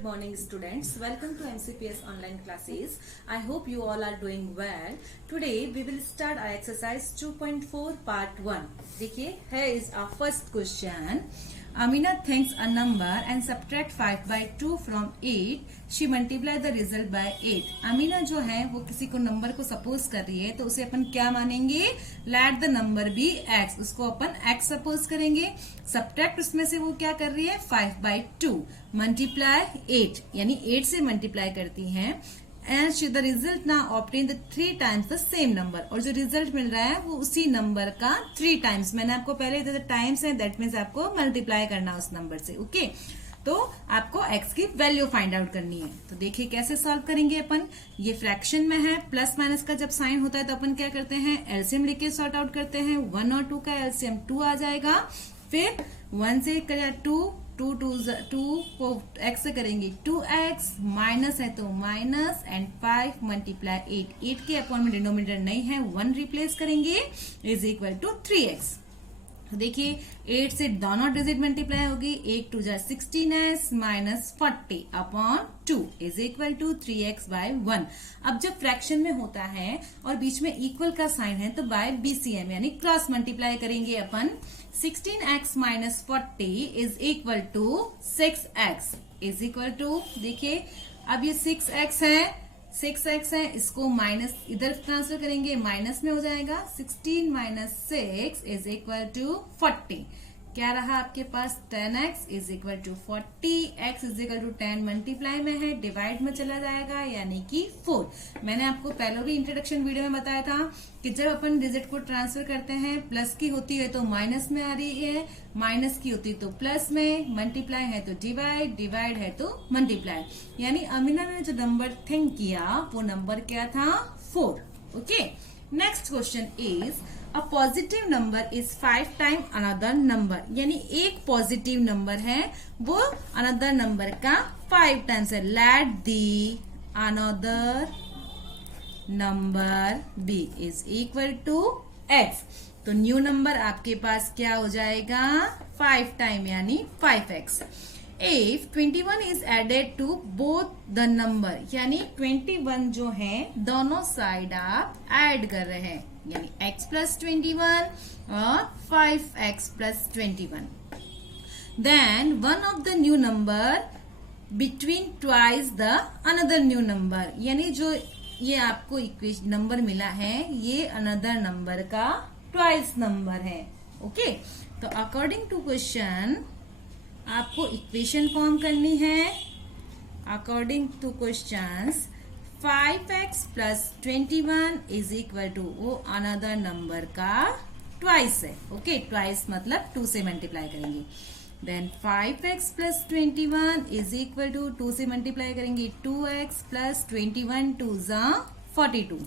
Good morning students, welcome to MCPS online classes. I hope you all are doing well. Today we will start our exercise 2.4 part 1. देखिए, here is our first question. Amina thinks a number and subtract 5 by 2 from 8. She multiply the result by 8. Amina जो है वो किसी को number को suppose कर रही है तो उसे अपन क्या मानेंगे? Let the number be x. उसको अपन x सपोज करेंगे. सब्ट्रैक्ट उसमें से वो क्या कर रही है? 5 by 2 मल्टीप्लाई 8 यानी 8 से मल्टीप्लाई करती हैं. एंड द रिजल्ट ना obtain the 3 times the same number. और जो रिजल्ट मिल रहा है वो उसी नंबर का 3 टाइम्स. मैंने आपको पहले टाइम्स है, दैट मीन्स आपको मल्टीप्लाई करना उस नंबर से. ओके तो आपको x की वैल्यू फाइंड आउट करनी है. तो देखिए कैसे सॉल्व करेंगे अपन. ये फ्रैक्शन में है, प्लस माइनस का जब साइन होता है तो अपन क्या करते हैं? एलसीएम लेके सॉर्ट आउट करते हैं. 1 और 2 का एलसीएम 2 आ जाएगा. फिर 1 से करें 2 को x से करेंगे 2x, माइनस है तो माइनस, एंड 5 मल्टीप्लाई 8 के अपॉन में डिनोमिनेटर नहीं है, 1 रिप्लेस करेंगे इज इक्वल टू 3x. देखिए 8 से दोनों डिजिट मल्टीप्लाई होगी. 8 2 16s minus 40 upon 2 is equal to 3x by 1. अब जब फ्रैक्शन में होता है और बीच में इक्वल का साइन है तो बाय बीसीएम यानी क्रॉस मल्टीप्लाई करेंगे अपन. 16x minus 40 is equal to 6x is equal to, देखिए अब ये 6x है, इसको माइनस इधर ट्रांसफर करेंगे, माइनस में हो जाएगा. 16 माइनस 6 इज इक्वल टू 40. क्या रहा आपके पास? 10x is equal to 40. x is equal to 10 multiply में है, डिवाइड में चला जाएगा यानी कि 4. मैंने आपको पहले भी इंट्रोडक्शन वीडियो में बताया था कि जब अपन डिजिट को ट्रांसफर करते हैं, प्लस की होती है तो माइनस में आ रही है, माइनस की होती है तो प्लस में, मल्टीप्लाई है तो डिवाइड है तो मल्टीप्लाई. यानी अमीना ने जो नंबर थिंक किया वो नंबर क्या था? 4. Okay, next question is a positive number is 5 time another number. यानी एक पॉजिटिव नंबर है वो अनदर नंबर का 5 टाइम्स है. Let the another number be is equal to x. तो न्यू नंबर आपके पास क्या हो जाएगा? 5 टाइम यानी 5x. If 21 is added to both the number, यानी 21 जो है दोनों साइड आप ऐड कर रहे हैं यानी x प्लस 21 और 5x plus 21. Then one of the new number between twice the another new number, यानी जो ये आपको इक्वेशन नंबर मिला है ये अनदर नंबर का ट्वाइस नंबर है. ओके तो अकॉर्डिंग टू क्वेश्चन आपको इक्वेशन फॉर्म करनी है. According to questions 5x plus 21 is equal to वो अनदर नंबर का ट्वाइस है. ओके ट्वाइस मतलब 2 से मल्टीप्लाई करेंगे. Then 5x plus 21 is equal to 2 से मल्टीप्लाई करेंगे 2x प्लस 21 2 जा 42.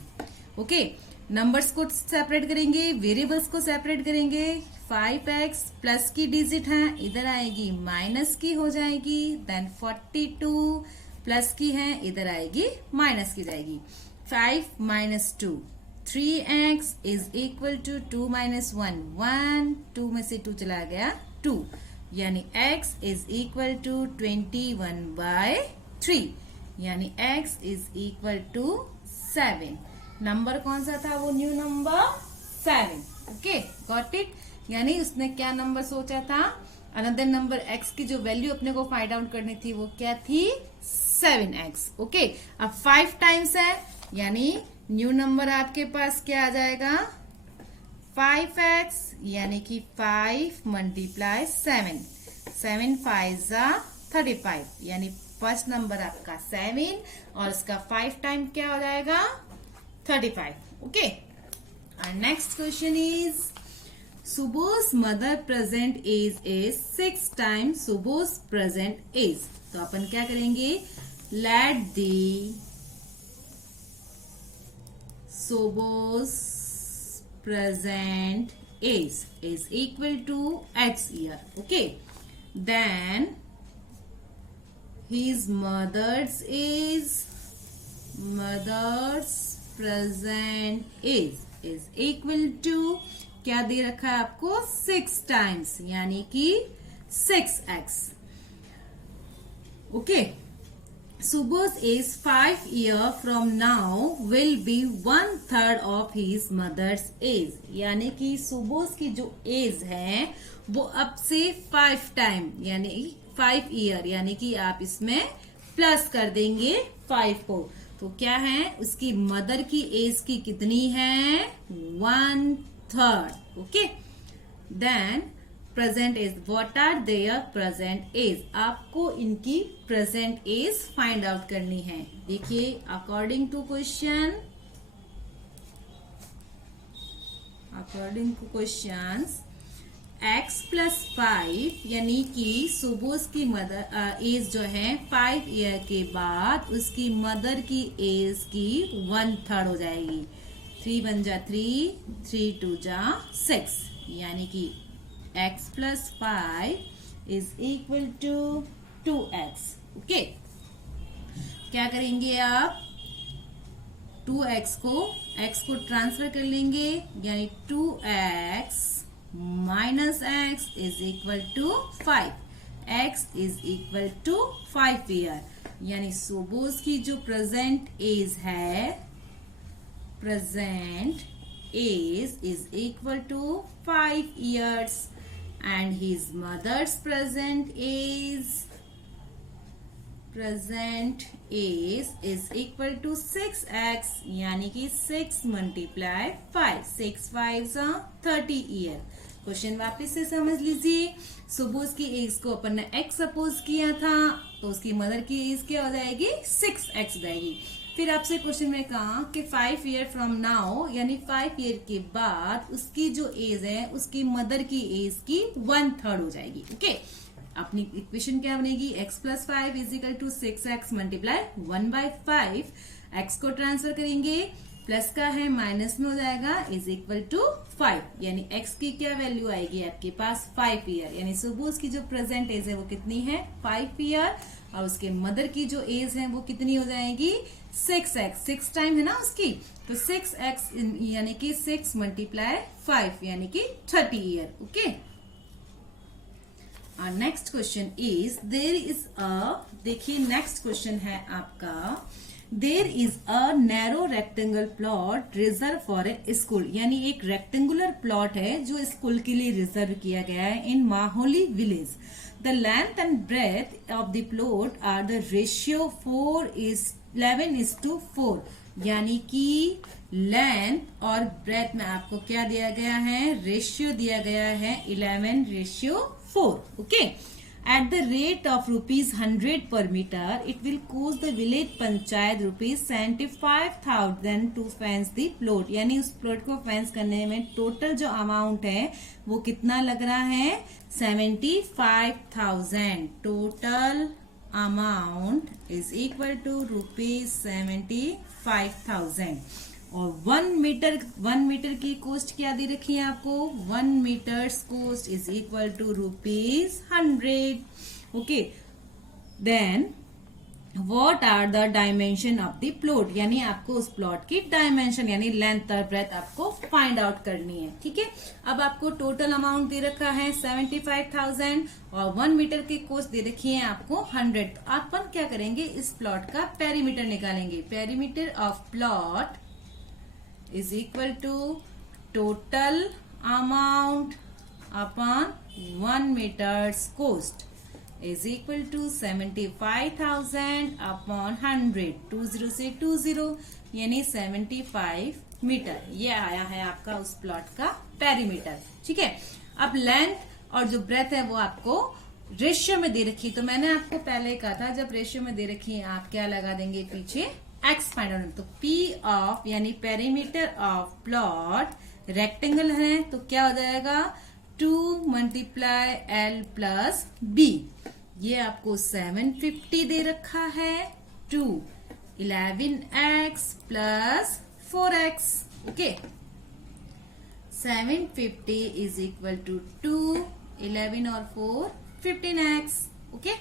ओके नंबर्स को सेपरेट करेंगे, वेरिएबल्स को सेपरेट करेंगे. 5x प्लस की डिजिट है इधर आएगी, माइनस की हो जाएगी. देन 42 प्लस की है इधर आएगी, माइनस की जाएगी. 5 minus 2 3x is equal to 2 minus 1 1. 2 में से 2 चला गया 2 यानी x is equal to 21 by 3 यानी x is equal to 7. Number कौन सा था? वो new number 7. Okay got it. यानी उसने क्या नंबर सोचा था? अनदर नंबर x की जो वैल्यू अपने को फाइंड आउट करनी थी वो क्या थी? 7x. ओके अब 5 टाइम्स है यानी न्यू नंबर आपके पास क्या आ जाएगा? 5x यानी कि 5 मल्टीप्लाई 7. 7 5 जा 35 यानी फर्स्ट नंबर आपका 7 और इसका 5 टाइम क्या हो जाएगा? 35. Okay next question is Subho's mother present age is 6 times Subho's present age. तो अपन क्या करेंगे? Let the Subho's present age is equal to x year. Okay. Then his mother's present age is equal to क्या दे रखा है आपको? 6 times यानी कि 6x. Okay Subha's age 5 years from now will be 1/3 of his mother's age. यानी कि सुबोस की जो एज है वो अब से 5 टाइम यानी 5 ईयर, यानी कि आप इसमें प्लस कर देंगे 5 को, तो क्या है उसकी मदर की एज की कितनी है 1/3. Okay, then present age, what are their present age, आपको इनकी प्रेजेंट एज फाइंड आउट करनी है. देखिए अकॉर्डिंग टू क्वेश्चन, x प्लस 5 यानी कि सुबोस की मदर एज जो है 5 ईयर के बाद उसकी मदर की एज की 1/3 हो जाएगी. 3 1 जा 3, 3 2 जा 6, यानी कि x plus 5 is equal to 2x. Okay, क्या करेंगे आप 2x को ट्रांसफर कर लेंगे, यानी 2x minus x is equal to 5. x is equal to 5 year, यानी सुबोस की जो प्रेजेंट एज है, present age is equal to 5 years and his mother's present age is equal to 6x, यानी कि 6 multiply 5, 6 5 30 ईयर. क्वेश्चन वापस से समझ लीजिए. सुबोस की एज को अपन ने x सपोज किया था, तो उसकी मदर की एज क्या हो जाएगी 6x जाएगी. फिर आपसे क्वेश्चन में कहा कि 5 ईयर फ्रॉम नाउ, यानी 5 ईयर के बाद उसकी जो एज है उसकी मदर की एज की 1/3 हो जाएगी. ओके, अपनी इक्वेशन क्या बनेगी, x plus 5 is equal to 6x multiply 1/5. x को ट्रांसफर करेंगे, प्लस का है माइनस में हो जाएगा, इज इक्वल टू 5, यानी x की क्या वैल्यू आएगी आपके पास 5 ईयर. यानी सुबोस की जो प्रेजेंट एज है वो कितनी है 5 ईयर, और उसके मदर की जो एज है वो कितनी हो जाएगी 6x. 6 टाइम है ना उसकी, तो 6x यानी कि 6 मल्टीप्लाई 5 यानी कि 30 year. Okay, next question is there is a, देखिए नेक्स्ट क्वेश्चन है आपका, there is a narrow rectangle plot reserve for a school, यानी एक रेक्टेंगुलर प्लॉट है जो स्कूल के लिए रिजर्व किया गया है इन माहोली village. The length and breadth of the plot are the ratio 11:4, यानी कि लेंथ और ब्रेथ में आपको क्या दिया गया है, रेशियो दिया गया है 11:4. Okay, at the rate of ₹100 per meter, it will cost the village panchayat ₹75,000 to fence the plot, यानी उस प्लॉट को फेंस करने में टोटल जो अमाउंट है वो कितना लग रहा है 75,000. Total amount is equal to ₹75,000. और 1 मीटर की कॉस्ट क्या दे रखी है आपको, 1 meters cost is equal to ₹100. Okay, then what are the dimension of the plot, यानी आपको उस प्लॉट की डायमेंशन यानी लेंथ और ब्रेथ आपको फाइंड आउट करनी है. ठीक है, अब आपको टोटल अमाउंट दे रखा है 75,000 और 1 मीटर की कॉस्ट दे रखी है आपको 100. तो अपन क्या करेंगे, इस प्लॉट का पेरीमीटर निकालेंगे. Perimeter of plot is equal to total amount upon 1 meter's cost is equal to 75,000 upon 100. 20 से 20 यानी 75 मीटर. ये आया है आपका उस प्लॉट का पेरीमीटर. ठीक है, अब लेंथ और जो ब्रेथ है वो आपको रेशियो में दे रखी है. तो मैंने आपको पहले कहा था जब रेशियो में दे रखी है आप क्या लगा देंगे पीछे x फाइंड आउट. तो P ऑफ यानी पेरीमीटर ऑफ प्लॉट रेक्टेंगल है तो क्या हो जाएगा 2 मल्टीप्लाई L प्लस B. ये आपको 750 दे रखा है. 2 11x plus 4x. Okay, 750 is equal to 2 11 और 4 15x. ओके,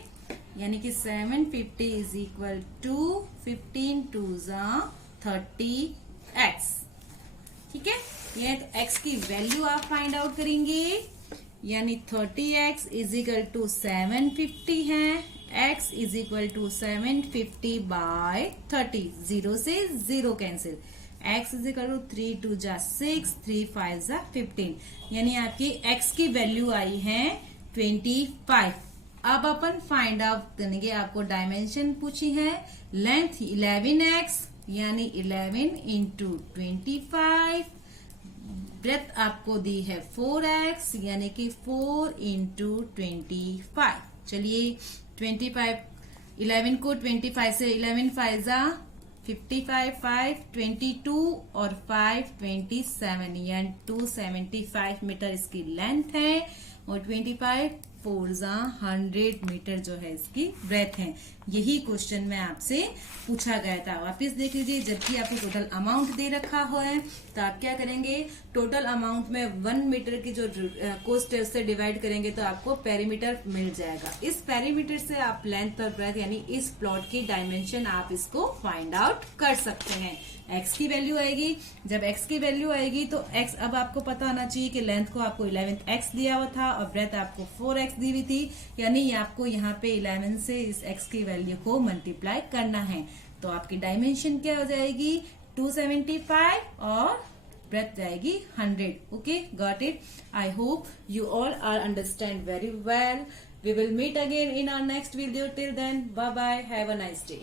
यानी कि 750 इज इक्वल टू 15 2 30x. ठीक है, ये तो x की वैल्यू आप फाइंड आउट करेंगे, यानी 30x इज इक्वल टू 750 है x is equal to 750 by 30, 0 से 0 cancel, x is equal to 3 2 जा 6, 3 5 जा 15, यानी आपकी x की वैल्यू आई है 25। अब अपन फाइंड आउट करेंगे, आपको डायमेंशन पूछी है, लेंथ 11x यानी 11 इंटू 25, ब्रेथ आपको दी है 4x यानी कि 4 इंटू 25। चलिए 25, 11 को 25 से 11 5 जा 55, 5 22 और 5 27, यानी 275 मीटर इसकी लेंथ है और 25 4 जा 100 मीटर जो है इसकी ब्रेथ है। यही क्वेश्चन में आपसे पूछा गया था। वापस देख लीजिए, जबकि आपको टोटल अमाउंट दे रखा हो है तो आप क्या करेंगे, टोटल अमाउंट में 1 मीटर की जो कोस्ट है उससे डिवाइड करेंगे तो आपको पेरीमीटर मिल जाएगा। इस पेरीमीटर से आप लेंथ और ब्रेथ यानी इस प्लॉट की डायमेंशन आप इसको फाइंड आउट कर सकते हैं। x की वैल्यू आएगी, जब x की वैल्यू आएगी तो x, अब आपको पता होना चाहिए कि लेंथ को आपको 11x दिया हुआ था और ब्रेथ आपको 4x दी हुई थी, यानी आपको यहाँ पे 11 से इस x की वैल्यू को मल्टीप्लाई करना है। तो आपकी डायमेंशन क्या हो जाएगी 275 और ब्रेथ जाएगी 100। Okay, got it. I hope you all are understand very well. We will meet again in our next video. Till then, bye bye. Have a nice day.